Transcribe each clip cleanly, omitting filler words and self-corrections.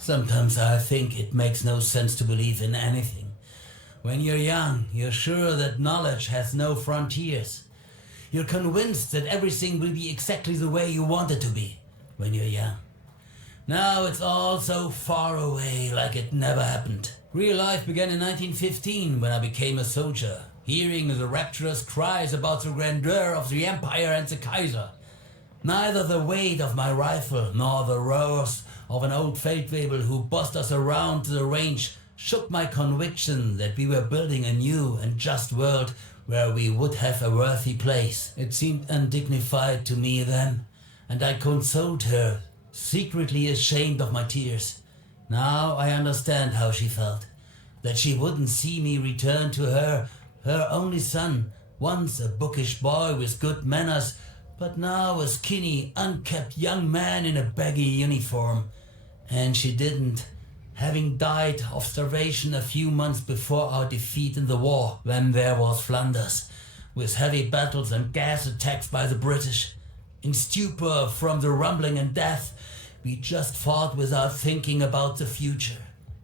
Sometimes I think it makes no sense to believe in anything. When you're young, you're sure that knowledge has no frontiers. You're convinced that everything will be exactly the way you want it to be when you're young. Now it's all so far away, like it never happened. Real life began in 1915 when I became a soldier, hearing the rapturous cries about the grandeur of the empire and the Kaiser. Neither the weight of my rifle nor the roars of an old feldwebel who bossed us around the range shook my conviction that we were building a new and just world where we would have a worthy place. It seemed undignified to me then, and I consoled her, secretly ashamed of my tears. Now I understand how she felt, that she wouldn't see me return to her only son, once a bookish boy with good manners, but now a skinny, unkempt young man in a baggy uniform. And she didn't, having died of starvation a few months before our defeat in the war, when there was Flanders, with heavy battles and gas attacks by the British. In stupor from the rumbling and death, we just fought without thinking about the future.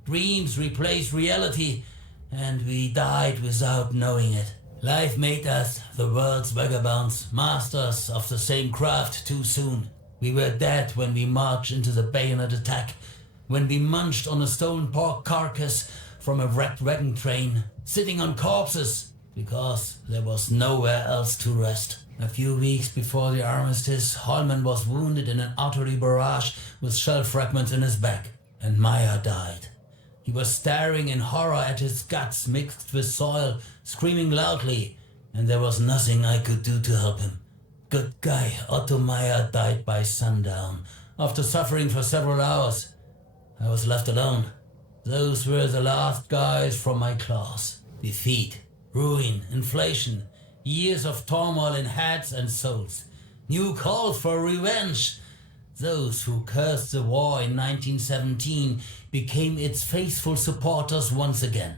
Dreams replaced reality, and we died without knowing it. Life made us the world's vagabonds, masters of the same craft too soon. We were dead when we marched into the bayonet attack, when we munched on a stolen pork carcass from a wrecked wagon train, sitting on corpses because there was nowhere else to rest. A few weeks before the armistice, Holman was wounded in an artillery barrage with shell fragments in his back, and Meyer died. He was staring in horror at his guts mixed with soil, screaming loudly, and there was nothing I could do to help him. Good guy Otto Meyer died by sundown, after suffering for several hours. I was left alone. Those were the last guys from my class. Defeat, ruin, inflation, years of turmoil in heads and souls. New calls for revenge. Those who cursed the war in 1917 became its faithful supporters once again.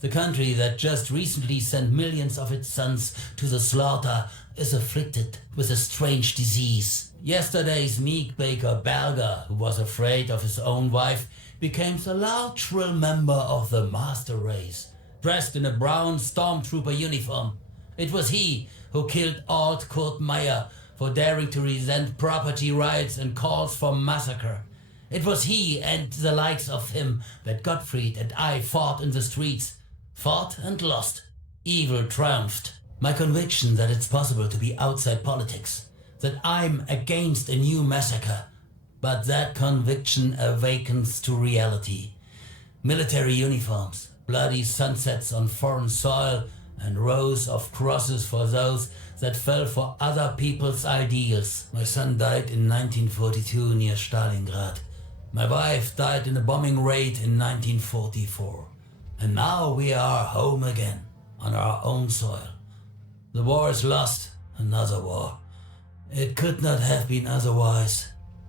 The country that just recently sent millions of its sons to the slaughter is afflicted with a strange disease. Yesterday's meek baker Berger, who was afraid of his own wife, became the loud, shrill member of the master race, dressed in a brown stormtrooper uniform. It was he who killed Alt Kurt Meyer for daring to resent property rights and calls for massacre. It was he and the likes of him that Gottfried and I fought in the streets. Fought and lost. Evil triumphed. My conviction that it's possible to be outside politics, that I'm against a new massacre, but that conviction awakens to reality. Military uniforms, bloody sunsets on foreign soil, and rows of crosses for those that fell for other people's ideals. My son died in 1942 near Stalingrad. My wife died in a bombing raid in 1944. And now we are home again, on our own soil. The war is lost, another war. It could not have been otherwise.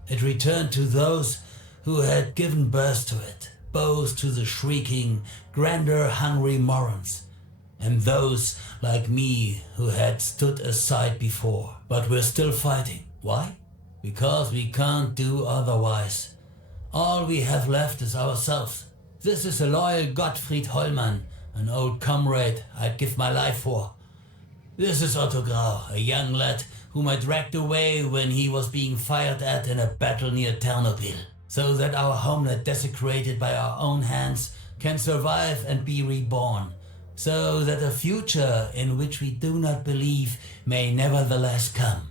It returned to those who had given birth to it, both to the shrieking, grandeur-hungry Morons, and those like me who had stood aside before, but were still fighting. Why? Because we can't do otherwise. All we have left is ourselves. This is a loyal Gottfried Hollmann, an old comrade I'd give my life for. This is Otto Grau, a young lad whom I dragged away when he was being fired at in a battle near Ternopil, so that our homeland desecrated by our own hands can survive and be reborn, so that a future in which we do not believe may nevertheless come.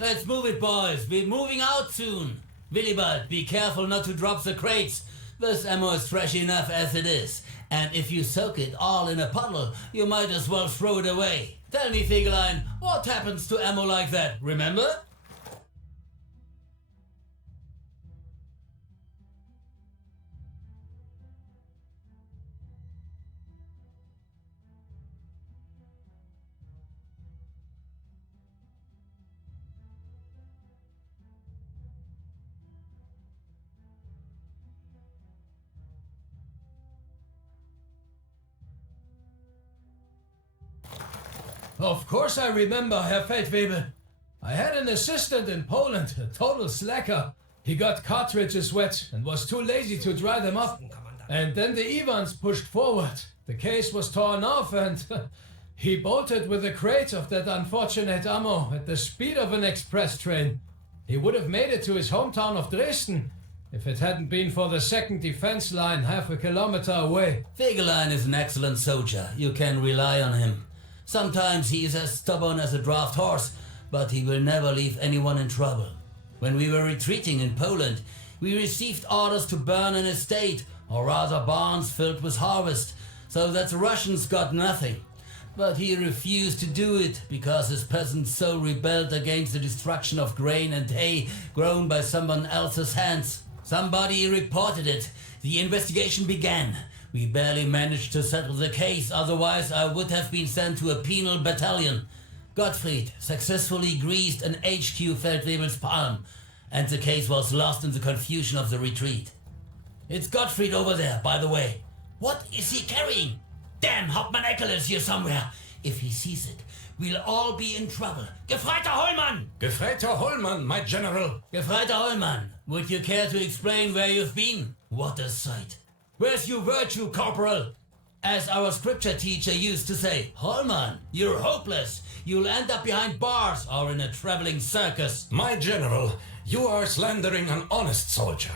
Let's move it, boys. We're moving out soon. Willibald, be careful not to drop the crates. This ammo is fresh enough as it is. And if you soak it all in a puddle, you might as well throw it away. Tell me, Fegelein, what happens to ammo like that, remember? Of course I remember, Herr Feldwebel. I had an assistant in Poland, a total slacker. He got cartridges wet and was too lazy to dry them up. And then the Ivans pushed forward. The case was torn off and he bolted with a crate of that unfortunate ammo at the speed of an express train. He would have made it to his hometown of Dresden if it hadn't been for the second defense line half a kilometer away. Fegelein is an excellent soldier. You can rely on him. Sometimes he is as stubborn as a draft horse, but he will never leave anyone in trouble. When we were retreating in Poland, we received orders to burn an estate, or rather barns filled with harvest, so that the Russians got nothing. But he refused to do it because his peasants so rebelled against the destruction of grain and hay grown by someone else's hands. Somebody reported it. The investigation began. We barely managed to settle the case, otherwise I would have been sent to a penal battalion. Gottfried successfully greased an HQ Feldwebel's palm, and the case was lost in the confusion of the retreat. It's Gottfried over there, by the way. What is he carrying? Damn, Hauptmann Eckel is here somewhere. If he sees it, we'll all be in trouble. Gefreiter Hollmann! Gefreiter Hollmann, my general. Gefreiter Hollmann, would you care to explain where you've been? What a sight. Where's your virtue, Corporal? As our scripture teacher used to say, Hollmann, you're hopeless. You'll end up behind bars or in a traveling circus. My general, you are slandering an honest soldier.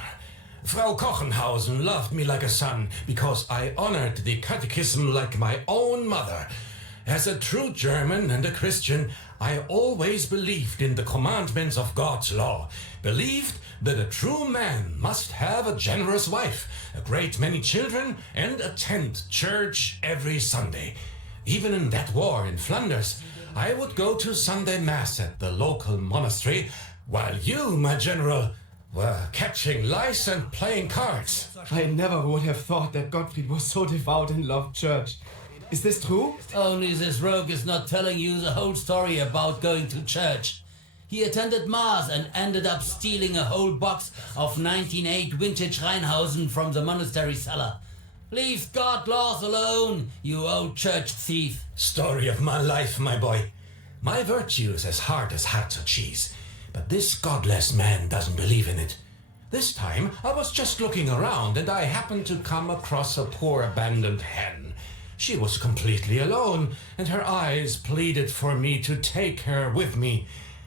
Frau Kochenhausen loved me like a son because I honored the catechism like my own mother. As a true German and a Christian, I always believed in the commandments of God's law, believed that a true man must have a generous wife, a great many children, and attend church every Sunday. Even in that war in Flanders, I would go to Sunday Mass at the local monastery, while you, my general, were catching lice and playing cards. I never would have thought that Gottfried was so devout and loved church. Is this true? Only this rogue is not telling you the whole story about going to church. He attended Mass and ended up stealing a whole box of 1908 vintage Rheinhausen from the monastery cellar. Leave God laws alone, you old church thief. Story of my life, my boy. My virtue is as hard as Harzer cheese, but this godless man doesn't believe in it. This time, I was just looking around and I happened to come across a poor abandoned hen. She was completely alone, and her eyes pleaded for me to take her with me.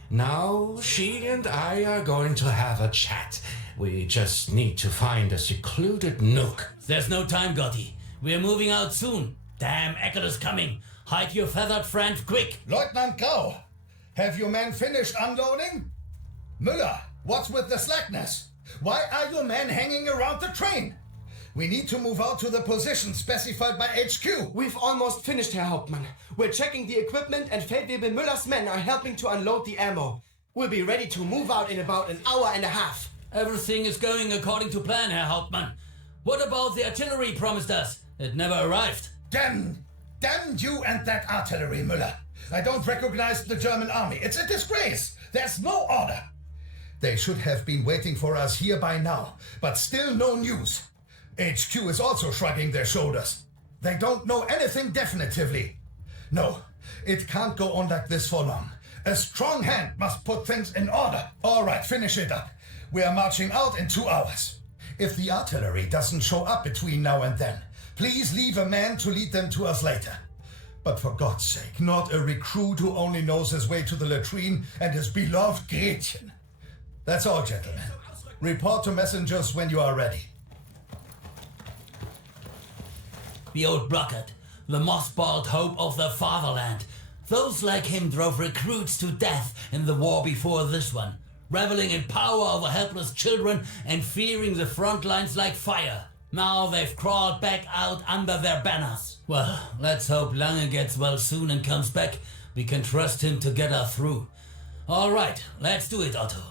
Now she and I are going to have a chat. We just need to find a secluded nook. There's no time, Gotti. We're moving out soon. Damn, Eckel is coming. Hide your feathered friend quick. Lieutenant Grau, have your men finished unloading? Müller, what's with the slackness? Why are your men hanging around the train? We need to move out to the position specified by HQ. We've almost finished, Herr Hauptmann. We're checking the equipment and Feldwebel Müller's men are helping to unload the ammo. We'll be ready to move out in about an hour and a half. Everything is going according to plan, Herr Hauptmann. What about the artillery promised us? It never arrived. Damn you and that artillery, Müller. I don't recognize the German army. It's a disgrace. There's no order. They should have been waiting for us here by now, but still no news. HQ is also shrugging their shoulders. They don't know anything definitively. No, it can't go on like this for long. A strong hand must put things in order. All right, finish it up. We are marching out in 2 hours. If the artillery doesn't show up between now and then, please leave a man to lead them to us later. But for God's sake, not a recruit who only knows his way to the latrine and his beloved Gretchen. That's all, gentlemen. Report to messengers when you are ready. The old blockhead, the mothballed hope of the fatherland. Those like him drove recruits to death in the war before this one, reveling in power over helpless children and fearing the front lines like fire. Now they've crawled back out under their banners. Well, let's hope Lange gets well soon and comes back. We can trust him to get us through. All right, let's do it, Otto.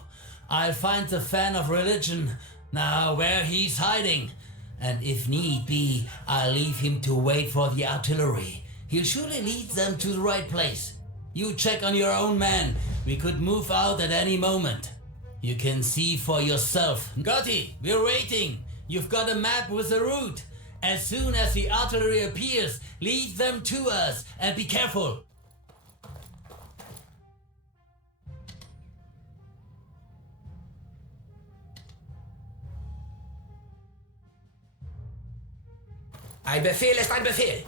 I'll find the fan of religion now where he's hiding. And if need be, I'll leave him to wait for the artillery. He'll surely lead them to the right place. You check on your own man. We could move out at any moment. You can see for yourself. Gotti, we're waiting. You've got a map with a route. As soon as the artillery appears, lead them to us and be careful. Ein Befehl ist ein Befehl.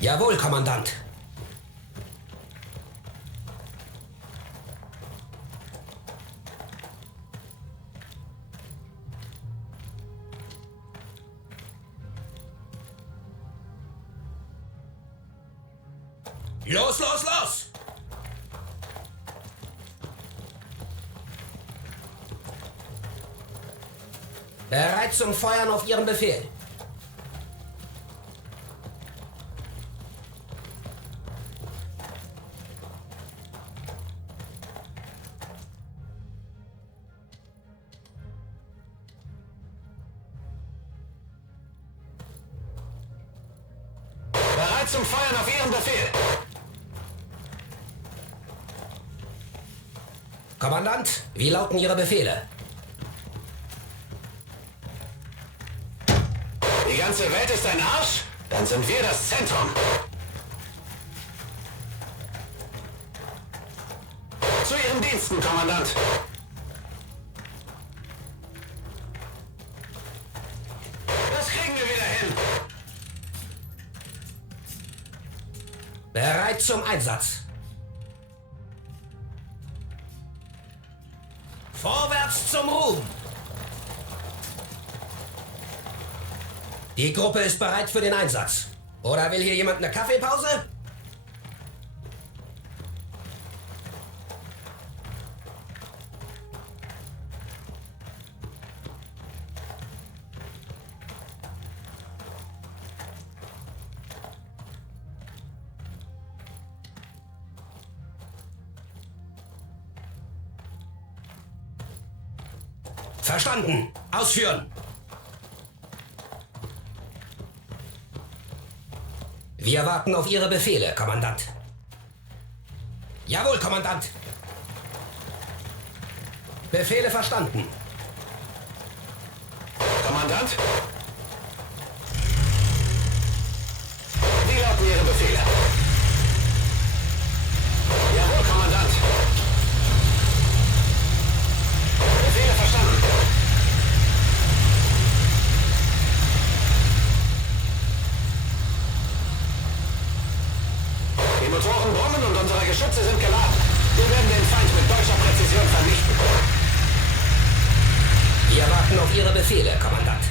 Jawohl, Kommandant. Los, los, los! Bereit zum Feuern auf Ihren Befehl. Bereit zum Feuern auf Ihren Befehl. Kommandant, wie lauten Ihre Befehle? Die ganze Welt ist ein Arsch? Dann sind wir das Zentrum. Zu Ihren Diensten, Kommandant. Das kriegen wir wieder hin. Bereit zum Einsatz. Vorwärts zum Ruhm! Die Gruppe ist bereit für den Einsatz. Oder will hier jemand eine Kaffeepause? Verstanden. Ausführen. Wir warten auf Ihre Befehle, Kommandant. Jawohl, Kommandant. Befehle verstanden. Kommandant? Wie lauten Ihre Befehle? Jawohl, Kommandant. Befehle verstanden. Die Motoren brummen und unsere Geschütze sind geladen. Wir werden den Feind mit deutscher Präzision vernichten. Wir warten auf Ihre Befehle, Kommandant.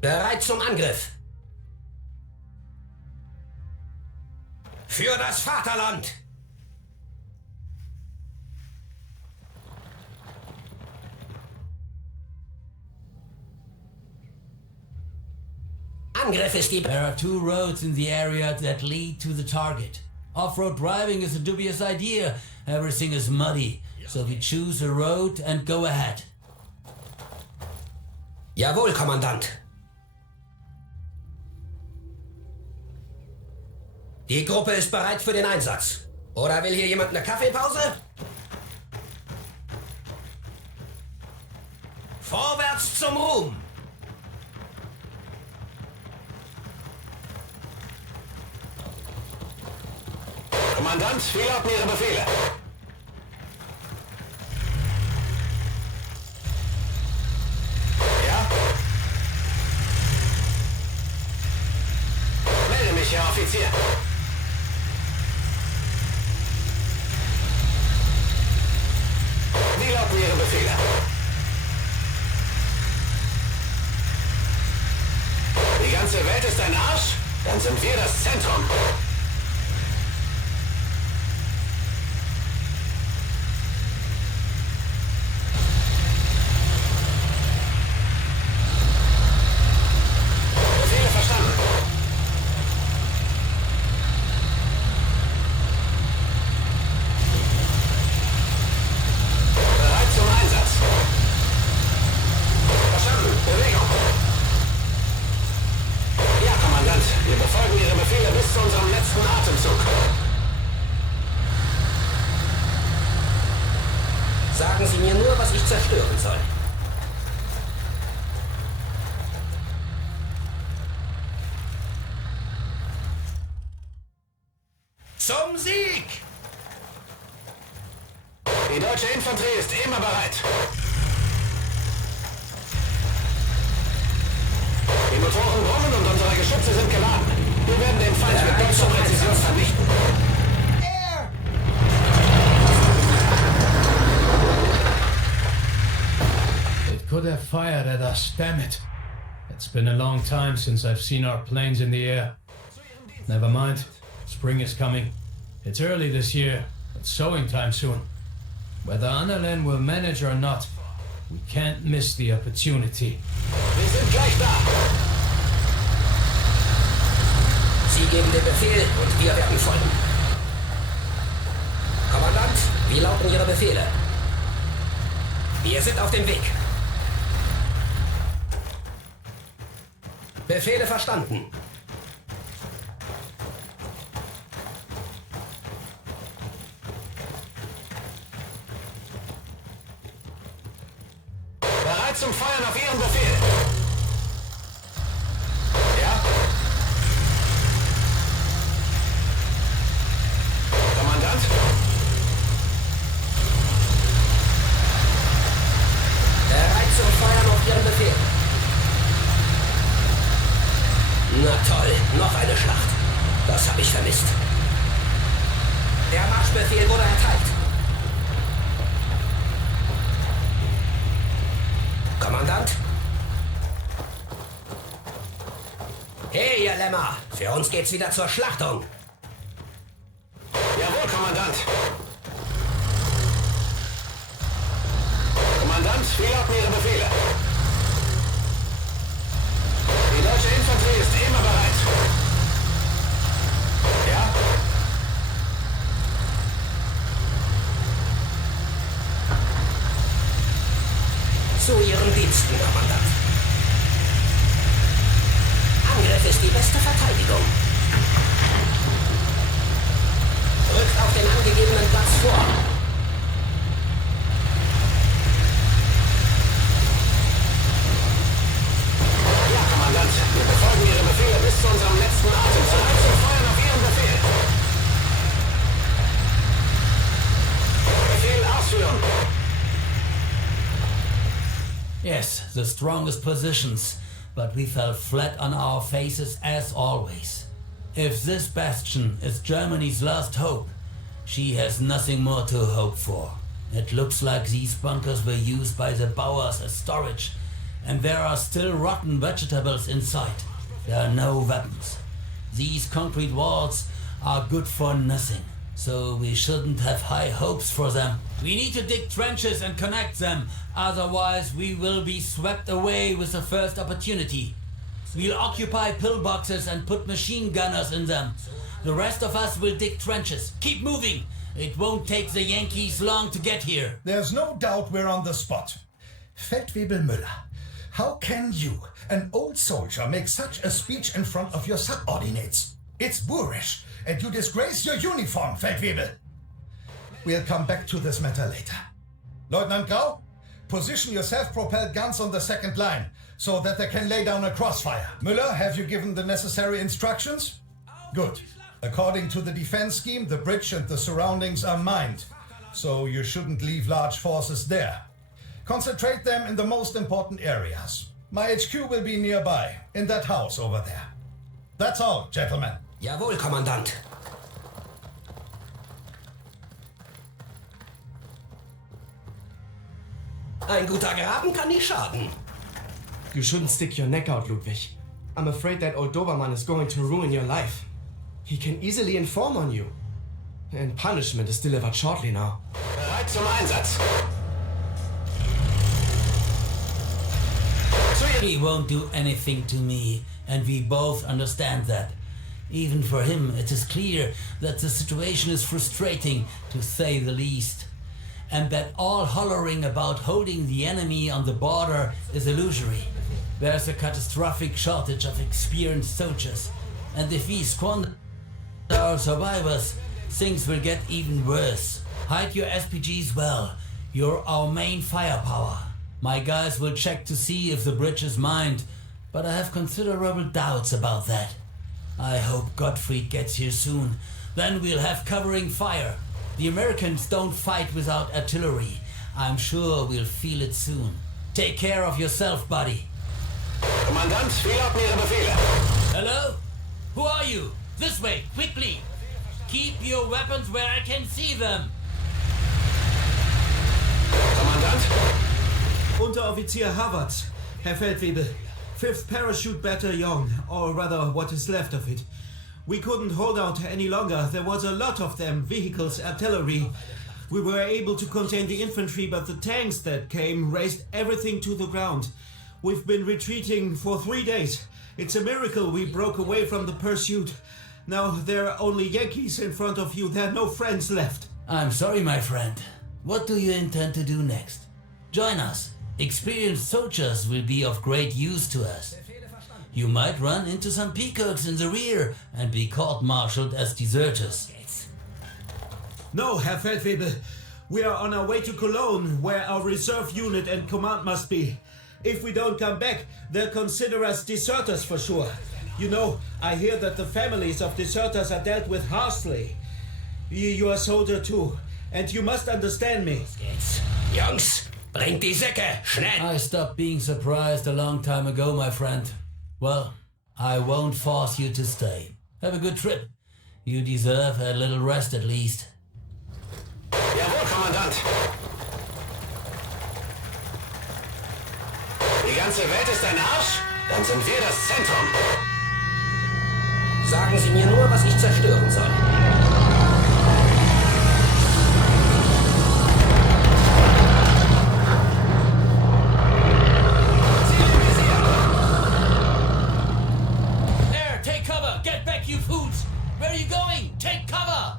Bereit zum Angriff. Für das Vaterland. Angriff ist die... There are two roads in the area that lead to the target. Off-road driving is a dubious idea. Everything is muddy. So we choose a road and go ahead. Jawohl, Kommandant. Die Gruppe ist bereit für den Einsatz. Oder will hier jemand eine Kaffeepause? Vorwärts zum Ruhm! Kommandant, wie lauten Ihre Befehle? Ja? Melde mich, Herr Offizier. Wie lauten Ihre Befehle? Die ganze Welt ist ein Arsch? Dann sind wir das Zentrum. zerstören soll. Zum Sieg! Die deutsche Infanterie ist immer bereit. Die Motoren brummen und unsere Geschütze sind geladen. Wir werden den Feind mit deutscher Präzision vernichten. It could have fired at us, damn it. It's been a long time since I've seen our planes in the air. Never mind. Spring is coming. It's early this year. It's sowing time soon. Whether Annalen will manage or not, we can't miss the opportunity. Wir sind gleich da. Sie geben den Befehl und wir werden folgen. Kommandant, wie lauten Ihre Befehle? Wir sind auf dem Weg. Befehle verstanden. Bereit zum Feuern auf Ihren Befehl. Ja? Kommandant? Bereit zum Feuern auf Ihren Befehl. Na toll, noch eine Schlacht. Das habe ich vermisst. Der Marschbefehl wurde erteilt. Kommandant? Hey, ihr Lämmer! Für uns geht's wieder zur Schlachtung. Jawohl, Kommandant. Kommandant, wie lauten Ihre Befehle? Die deutsche Infanterie ist immer bereit. Ja? Zu Ihren Diensten, Kommandant. Angriff ist die beste Verteidigung. Rückt auf den angegebenen Platz vor. Ja, Kommandant. Wir befolgen Ihre Befehle bis zu unserem letzten Atemzug. Bereit zum Feuern auf Ihren Befehl. Befehl ausführen. Yes, the strongest positions, but we fell flat on our faces as always. If this bastion is Germany's last hope, she has nothing more to hope for. It looks like these bunkers were used by the Bauers as storage, and there are still rotten vegetables inside. There are no weapons. These concrete walls are good for nothing, so we shouldn't have high hopes for them. We need to dig trenches and connect them, otherwise we will be swept away with the first opportunity. We'll occupy pillboxes and put machine gunners in them. The rest of us will dig trenches. Keep moving! It won't take the Yankees long to get here. There's no doubt we're on the spot. Feldwebel Müller, how can you, an old soldier, make such a speech in front of your subordinates? It's boorish, and you disgrace your uniform, Feldwebel. We'll come back to this matter later. Lieutenant Grau, position your self-propelled guns on the second line, so that they can lay down a crossfire. Müller, have you given the necessary instructions? Good. According to the defense scheme, the bridge and the surroundings are mined, so you shouldn't leave large forces there. Concentrate them in the most important areas. My HQ will be nearby, in that house over there. That's all, gentlemen. Jawohl, Kommandant. Ein guter Graben kann nicht schaden. You shouldn't stick your neck out, Ludwig. I'm afraid that old Doberman is going to ruin your life. He can easily inform on you. And punishment is delivered shortly now. Bereit zum Einsatz. He won't do anything to me, and we both understand that. Even for him, it is clear that the situation is frustrating, to say the least, and that all hollering about holding the enemy on the border is illusory. There's a catastrophic shortage of experienced soldiers, and if we squander our survivors, things will get even worse. Hide your SPGs well. You're our main firepower. My guys will check to see if the bridge is mined, but I have considerable doubts about that. I hope Gottfried gets here soon. Then we'll have covering fire. The Americans don't fight without artillery. I'm sure we'll feel it soon. Take care of yourself, buddy. Kommandant, wie lauten Ihre Befehle? Hello? Who are you? This way, quickly! Keep your weapons where I can see them! Kommandant? Unteroffizier Havertz, Herr Feldwebel, 5th Parachute Battalion, or rather what is left of it. We couldn't hold out any longer. There was a lot of them, vehicles, artillery. We were able to contain the infantry, but the tanks that came razed everything to the ground. We've been retreating for 3 days. It's a miracle we broke away from the pursuit. Now there are only Yankees in front of you. There are no friends left. I'm sorry, my friend. What do you intend to do next? Join us. Experienced soldiers will be of great use to us. You might run into some peacocks in the rear and be court-martialed as deserters. No, Herr Feldwebel. We are on our way to Cologne, where our reserve unit and command must be. If we don't come back, they'll consider us deserters for sure. You know, I hear that the families of deserters are dealt with harshly. You are a soldier too, and you must understand me. Geht's. Jungs, bringt die Säcke, schnell! I stopped being surprised a long time ago, my friend. Well, I won't force you to stay. Have a good trip. You deserve a little rest at least. Jawohl, Kommandant! Die ganze Welt ist ein Arsch? Dann sind wir das Zentrum. Sagen Sie mir nur, was ich zerstören soll. There, take cover! Get back, you fools! Where are you going? Take cover!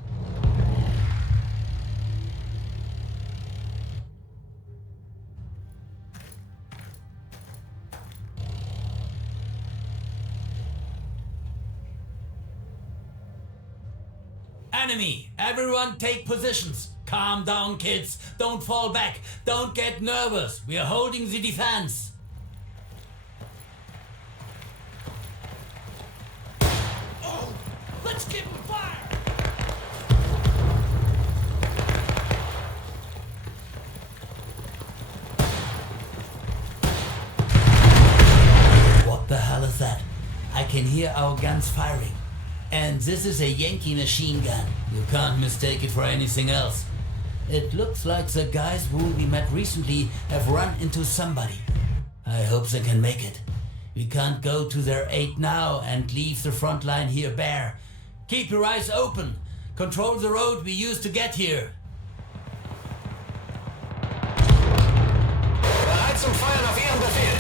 Enemy! Everyone take positions! Calm down, kids! Don't fall back! Don't get nervous! We are holding the defense! Oh! Let's give them fire! What the hell is that? I can hear our guns firing. And this is a Yankee machine gun. You can't mistake it for anything else. It looks like the guys who we met recently have run into somebody. I hope they can make it. We can't go to their aid now and leave the front line here bare. Keep your eyes open. Control the road we used to get here. Bereit zum Feuern auf Ihren Befehl.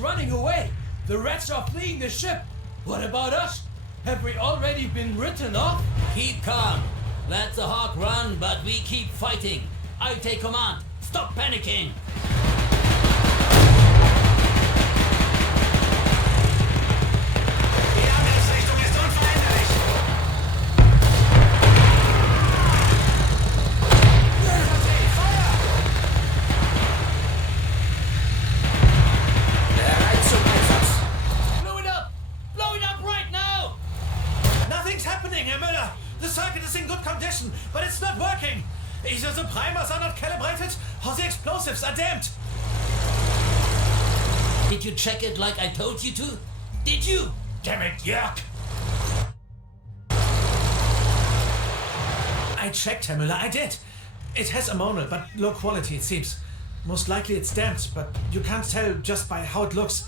Running away! The rats are fleeing the ship! What about us? Have we already been written off? Keep calm. Let the hawk run, but we keep fighting. I take command. Stop panicking. Die Angriffsrichtung ist unveränderlich. The circuit is in good condition, but it's not working. Either the primers are not calibrated, or the explosives are damped. Did you check it like I told you to? Did you? Damn it, Jörg! I checked, Herr Müller, I did. It has ammonal, but low quality, it seems. Most likely it's damped, but you can't tell just by how it looks.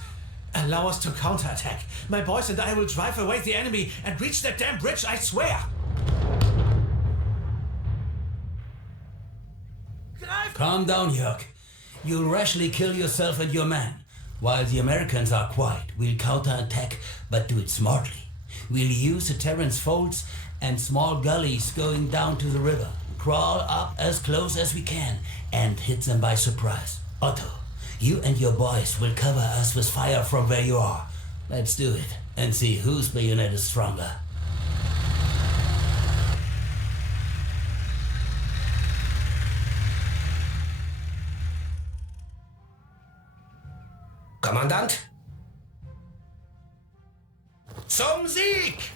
Allow us to counterattack. My boys and I will drive away the enemy and reach that damn bridge, I swear! Calm down, Jörg. You'll rashly kill yourself and your man. While the Americans are quiet, we'll counterattack, but do it smartly. We'll use the Terrence folds and small gullies going down to the river. crawl up as close as we can and hit them by surprise. Otto, you and your boys will cover us with fire from where you are. Let's do it and see whose bayonet is stronger. Kommandant? Zum Sieg!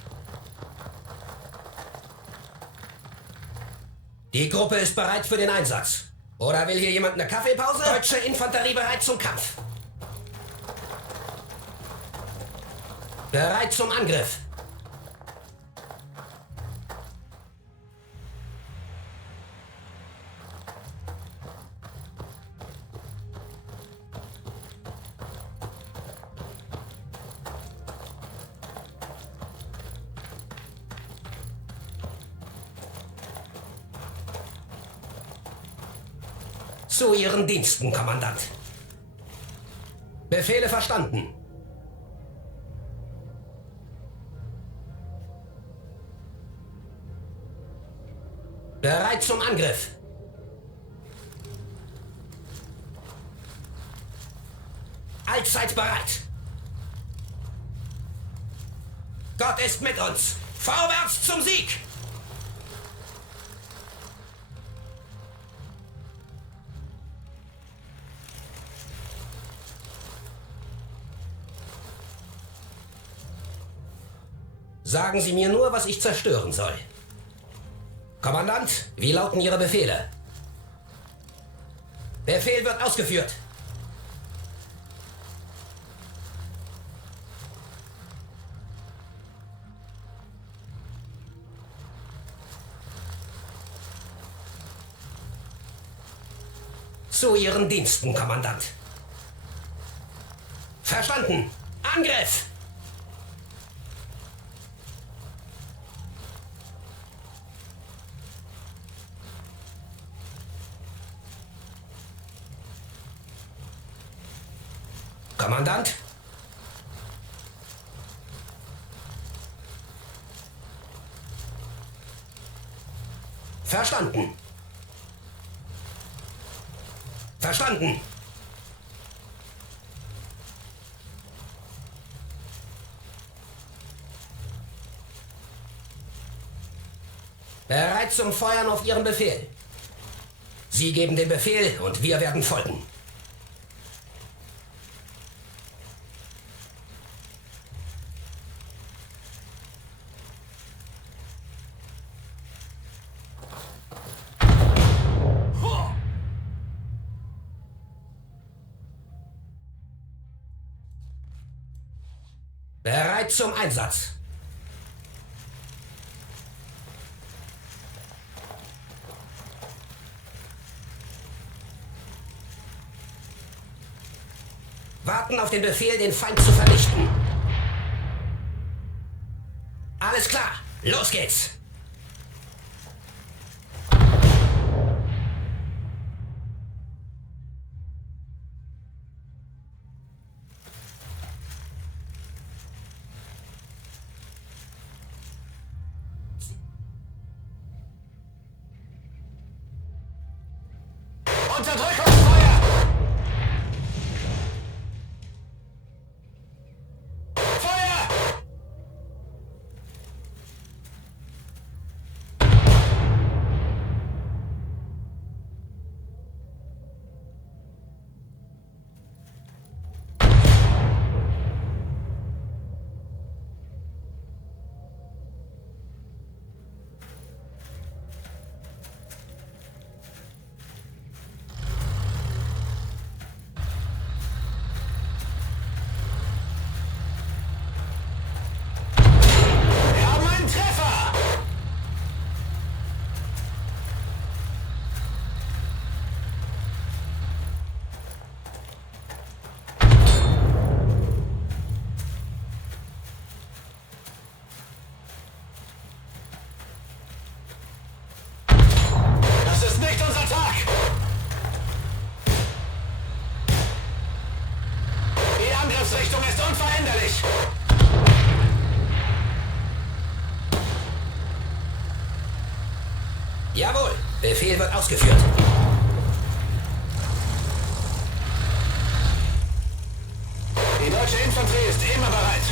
Die Gruppe ist bereit für den Einsatz. Oder will hier jemand eine Kaffeepause? Deutsche Infanterie bereit zum Kampf. Bereit zum Angriff. Zu Ihren Diensten, Kommandant. Befehle verstanden. Bereit zum Angriff. Allzeit bereit. Gott ist mit uns. Vorwärts zum Sieg! Sagen Sie mir nur, was ich zerstören soll. Kommandant, wie lauten Ihre Befehle? Befehl wird ausgeführt. Zu Ihren Diensten, Kommandant. Verstanden. Angriff! Kommandant? Verstanden. Verstanden. Bereit zum Feuern auf Ihren Befehl. Sie geben den Befehl und wir werden folgen. Bereit zum Einsatz. Warten auf den Befehl, den Feind zu vernichten. Alles klar, los geht's. Unterdrückungsfeuer! Feuer! Wir haben einen Treffer! Das ist nicht unser Tag! Die Angriffsrichtung ist unveränderlich! Jawohl, Befehl wird ausgeführt. Die deutsche Infanterie ist immer bereit.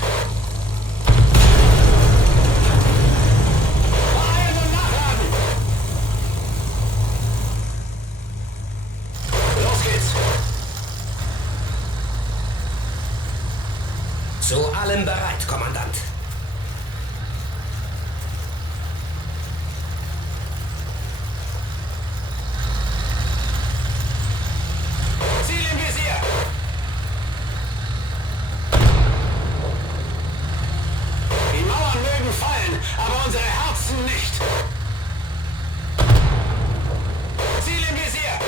Beeilen und nachladen! Los geht's! Zu allem bereit, Kommandant. Ziel im Visier! Die Mauern mögen fallen, aber unsere Herzen nicht. Ziel im Visier!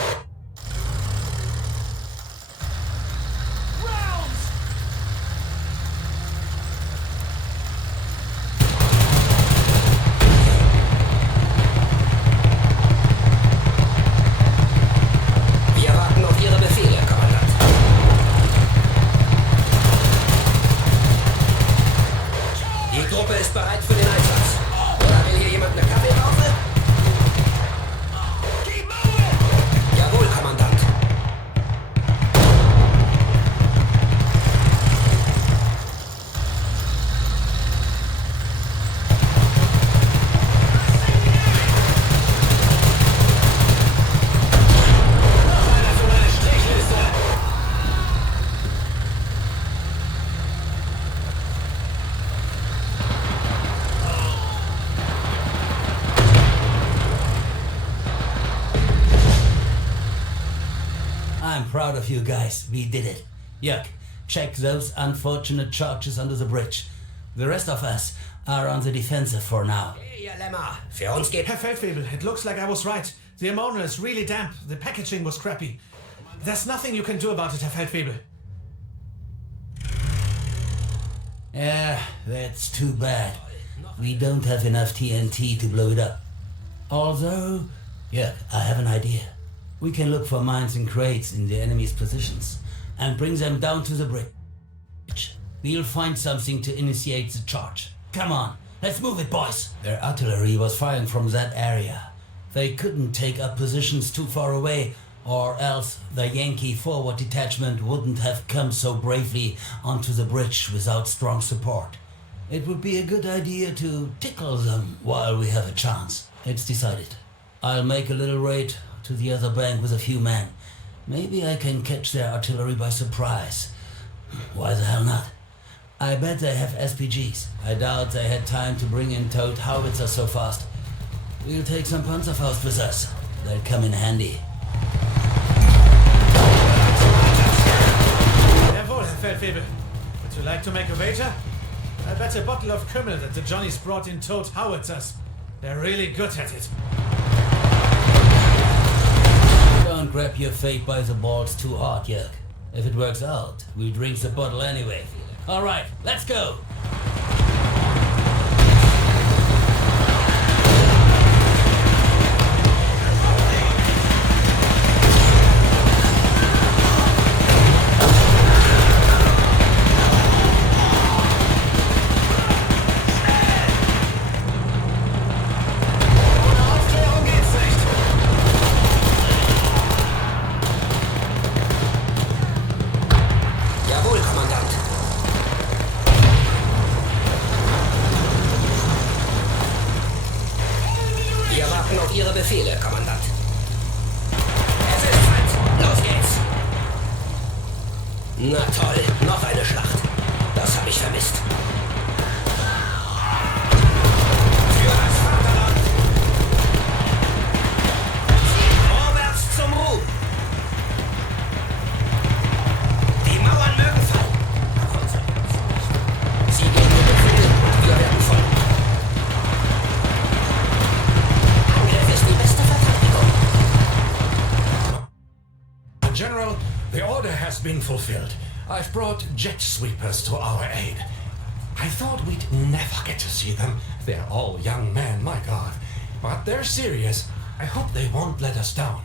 Wir warten auf Ihre Befehle, Kommandant. Die Gruppe ist bereit für den Einsatz. Oder will hier jemand eine Kaffeepause? Jawohl, Kommandant. Einer für meine Strichliste! I'm proud of you guys. We did it. Yuck. Check those unfortunate charges under the bridge. The rest of us are on the defensive for now. Hey, ihr Lämmer. Für uns geht... Herr Feldwebel, it looks like I was right. The ammonia is really damp. The packaging was crappy. There's nothing you can do about it, Herr Feldwebel. Yeah, that's too bad. We don't have enough TNT to blow it up. Although, yeah, I have an idea. We can look for mines and crates in the enemy's positions and bring them down to the bridge. We'll find something to initiate the charge. Come on, let's move it, boys. Their artillery was firing from that area. They couldn't take up positions too far away, or else the Yankee forward detachment wouldn't have come so bravely onto the bridge without strong support. It would be a good idea to tickle them while we have a chance. It's decided. I'll make a little raid to the other bank with a few men. Maybe I can catch their artillery by surprise. Why the hell not? I bet they have SPGs. I doubt they had time to bring in towed howitzers so fast. We'll take some Panzerfaust with us. They'll come in handy. Jawohl, Herr Feldwebel. Would you like to make a wager? I bet a bottle of Kümmel that the Johnnies brought in towed howitzers. They're really good at it. Don't grab your fate by the balls too hard, Jörg. If it works out, we drink the bottle anyway. All right, let's go. Jawohl, Kommandant. Wir warten auf Ihre Befehle, Kommandant. Es ist Zeit. Los geht's. Na toll, noch eine Schlacht. Das habe ich vermisst. Für das Vaterland. Vorwärts zum Ruhm. Die Mauern mögen fallen. Aber unser Herz nicht. Sie gehen mit Befehl und wir werden folgen. Angriff ist die beste Verteidigung. General, the order has been fulfilled. I've brought jet sweepers to our aid. I thought we'd never get to see them. They're all young men, my God. But they're serious. I hope they won't let us down.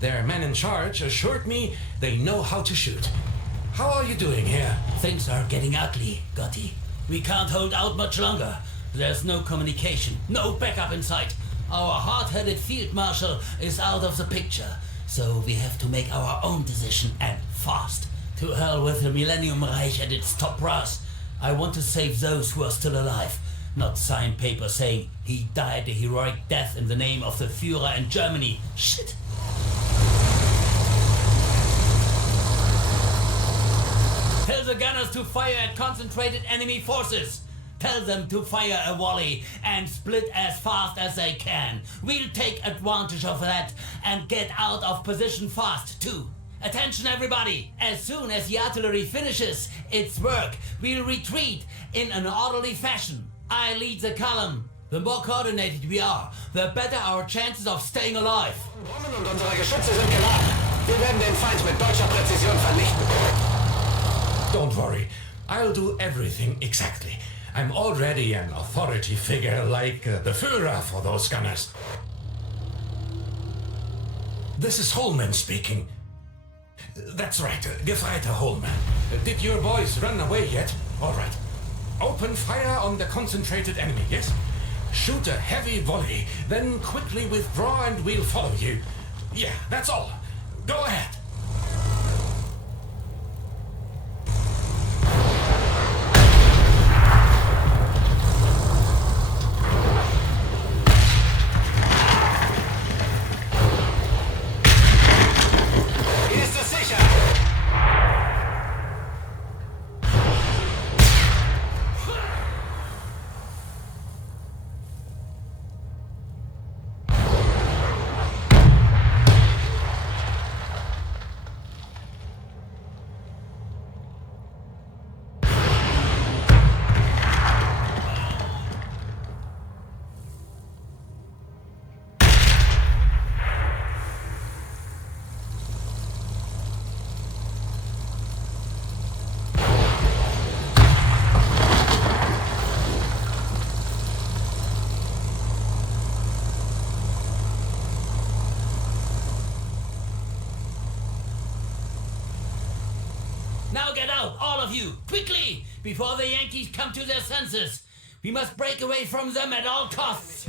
Their men in charge assured me they know how to shoot. How are you doing here? Things are getting ugly, Gotti. We can't hold out much longer. There's no communication, no backup in sight. Our hard-headed field marshal is out of the picture, so we have to make our own decision, and fast. To hell with the Millennium Reich and its top brass. I want to save those who are still alive, not sign papers saying he died a heroic death in the name of the Führer and Germany. Shit! Tell the gunners to fire at concentrated enemy forces. Tell them to fire a volley and split as fast as they can. We'll take advantage of that and get out of position fast too. Attention everybody! As soon as the artillery finishes its work, we'll retreat in an orderly fashion. I lead the column. The more coordinated we are, the better our chances of staying alive. Bomben und unsere Geschütze sind geladen. Wir werden den Feind mit deutscher Präzision vernichten. Don't worry, I'll do everything exactly. I'm already an authority figure like the Führer for those gunners. This is Holman speaking. That's right, Gefreiter Holman. Did your boys run away yet? All right. Open fire on the concentrated enemy, yes? Shoot a heavy volley, then quickly withdraw and we'll follow you. Yeah, that's all. Go ahead. Now get out, all of you, quickly, before the Yankees come to their senses. We must break away from them at all costs.